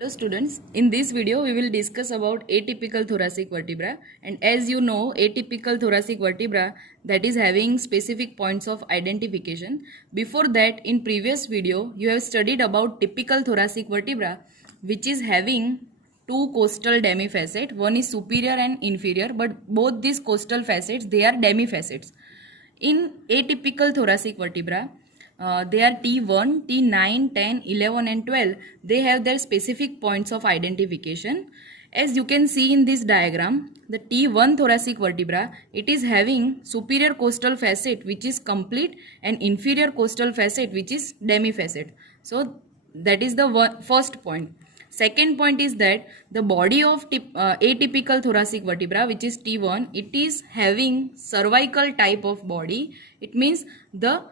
Hello students, in this video we will discuss about atypical thoracic vertebra, and as you know atypical thoracic vertebra that is having specific points of identification. Before that, in previous video you have studied about typical thoracic vertebra which is having two costal demifacet. One is superior and inferior, but both these costal facets they are demifacets. In atypical thoracic vertebra, they are T1, T9, 10, 11 and 12. They have their specific points of identification. As you can see in this diagram, the T1 thoracic vertebra, it is having superior costal facet which is complete and inferior costal facet which is demifacet. So that is the first point. Second point is that the body of atypical thoracic vertebra, which is T1, it is having cervical type of body. It means the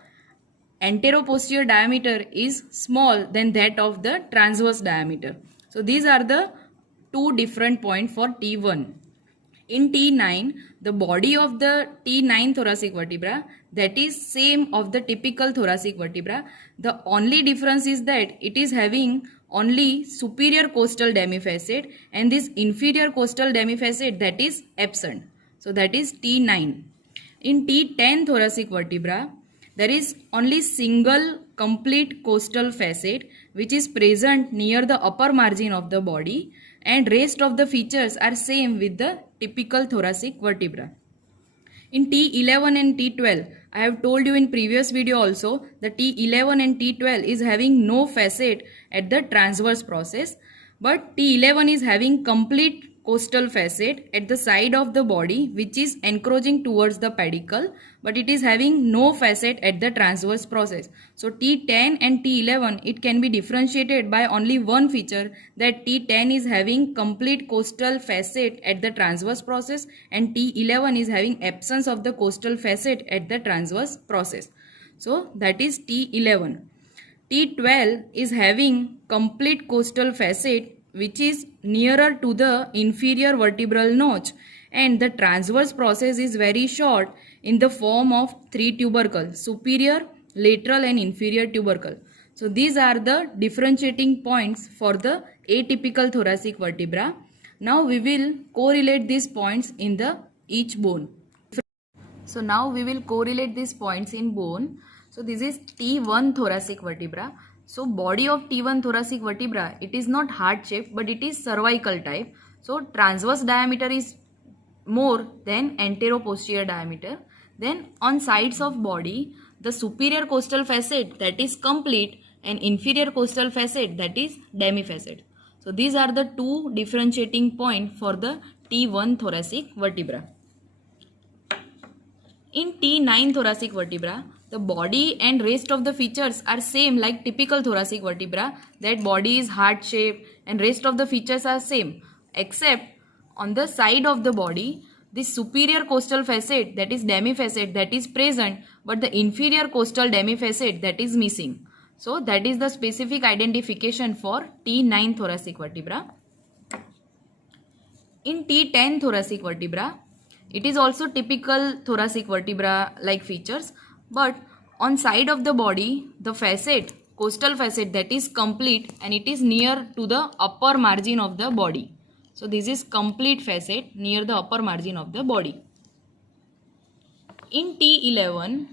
anteroposterior diameter is small than that of the transverse diameter. So these are the two different points for T1. In T9, the body of the T9 thoracic vertebra that is same of the typical thoracic vertebra. The only difference is that it is having only superior costal demifacet and this inferior costal demifacet that is absent. So that is T9. In T10 thoracic vertebra, there is only single complete costal facet which is present near the upper margin of the body, and rest of the features are same with the typical thoracic vertebra. In T11 and T12, I have told you in previous video also, the T11 and T12 is having no facet at the transverse process, but T11 is having complete costal facet at the side of the body which is encroaching towards the pedicle, but it is having no facet at the transverse process. So T10 and T11, it can be differentiated by only one feature, that T10 is having complete costal facet at the transverse process and T11 is having absence of the costal facet at the transverse process. So that is T11. T12 is having complete costal facet which is nearer to the inferior vertebral notch, and the transverse process is very short in the form of three tubercles: superior, lateral and inferior tubercle. So these are the differentiating points for the atypical thoracic vertebra. Now we will correlate these points in the each bone. So now we will correlate these points in bone. So this is T1 thoracic vertebra. So body of T1 thoracic vertebra, it is not heart shaped but it is cervical type. So transverse diameter is more than anteroposterior diameter. Then on sides of body, the superior costal facet that is complete and inferior costal facet that is demifacet. So these are the two differentiating points for the T1 thoracic vertebra. In T9 thoracic vertebra, the body and rest of the features are same like typical thoracic vertebra. That body is heart shaped and rest of the features are same, except on the side of the body, the superior costal facet that is demifacet that is present, but the inferior costal demifacet that is missing. So that is the specific identification for T9 thoracic vertebra. In T10 thoracic vertebra, it is also typical thoracic vertebra like features, but on side of the body, the facet, costal facet that is complete and it is near to the upper margin of the body. So this is complete facet near the upper margin of the body. In T11,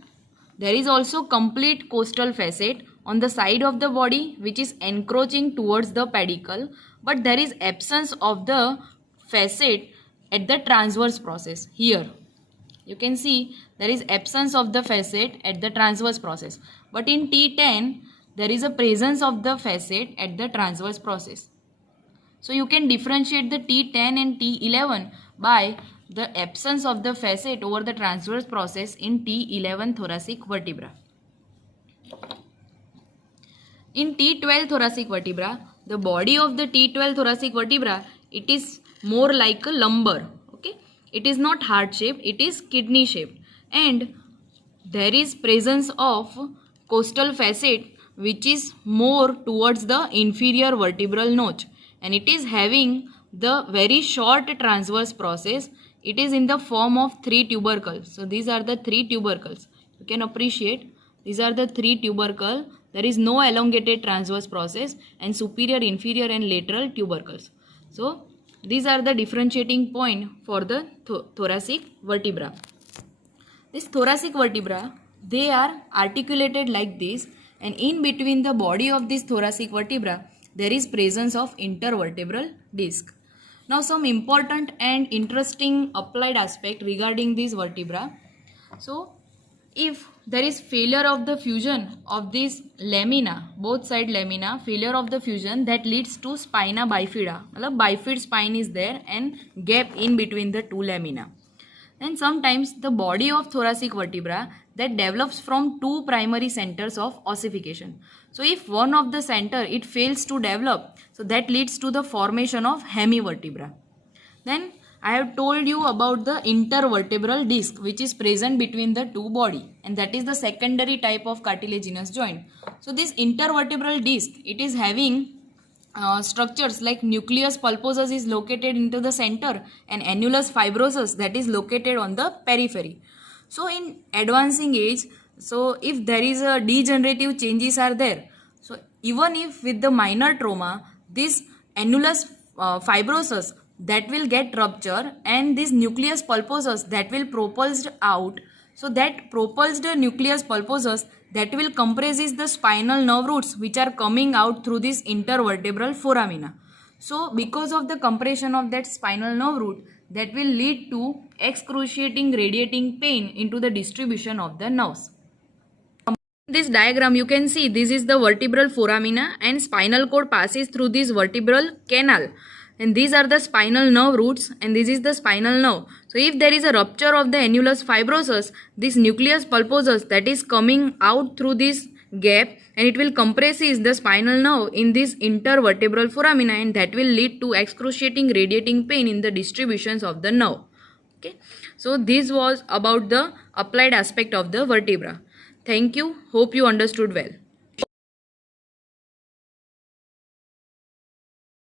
there is also complete costal facet on the side of the body which is encroaching towards the pedicle, but there is absence of the facet at the transverse process. Here you can see there is absence of the facet at the transverse process, but in T10 there is a presence of the facet at the transverse process. So you can differentiate the T10 and T11 by the absence of the facet over the transverse process in T11 thoracic vertebra. In T12 thoracic vertebra, the body of the T12 thoracic vertebra, it is more like a lumbar. Okay, it is not heart shaped, it is kidney shaped, and there is presence of costal facet which is more towards the inferior vertebral notch, and it is having the very short transverse process. It is in the form of three tubercles. So these are the three tubercles. You can appreciate these are the three tubercles There is no elongated transverse process and superior, inferior and lateral tubercles. So these are the differentiating point for the thoracic vertebra. This thoracic vertebra, they are articulated like this, and in between the body of this thoracic vertebra, there is presence of intervertebral disc. Now some important and interesting applied aspect regarding this vertebra. So if there is failure of the fusion of this lamina, both side lamina, failure of the fusion, that leads to spina bifida. Matlab bifid spine is there and gap in between the two lamina. And sometimes the body of thoracic vertebra that develops from two primary centers of ossification. So if one of the center it fails to develop, so that leads to the formation of hemivertebra. Then I have told you about the intervertebral disc which is present between the two body, and that is the secondary type of cartilaginous joint. So this intervertebral disc, it is having structures like nucleus pulposus is located into the center and annulus fibrosus that is located on the periphery. So in advancing age, so if there is a degenerative changes are there, so even if with the minor trauma, this annulus fibrosus that will get rupture and this nucleus pulposus that will propulsed out. So that propulsed nucleus pulposus that will compresses the spinal nerve roots which are coming out through this intervertebral foramina. So because of the compression of that spinal nerve root, that will lead to excruciating radiating pain into the distribution of the nerves. In this diagram you can see this is the vertebral foramina and spinal cord passes through this vertebral canal. And these are the spinal nerve roots and this is the spinal nerve. So if there is a rupture of the annulus fibrosus, this nucleus pulposus that is coming out through this gap and it will compresses the spinal nerve in this intervertebral foramina, and that will lead to excruciating radiating pain in the distributions of the nerve. Okay. So this was about the applied aspect of the vertebra. Thank you. Hope you understood well.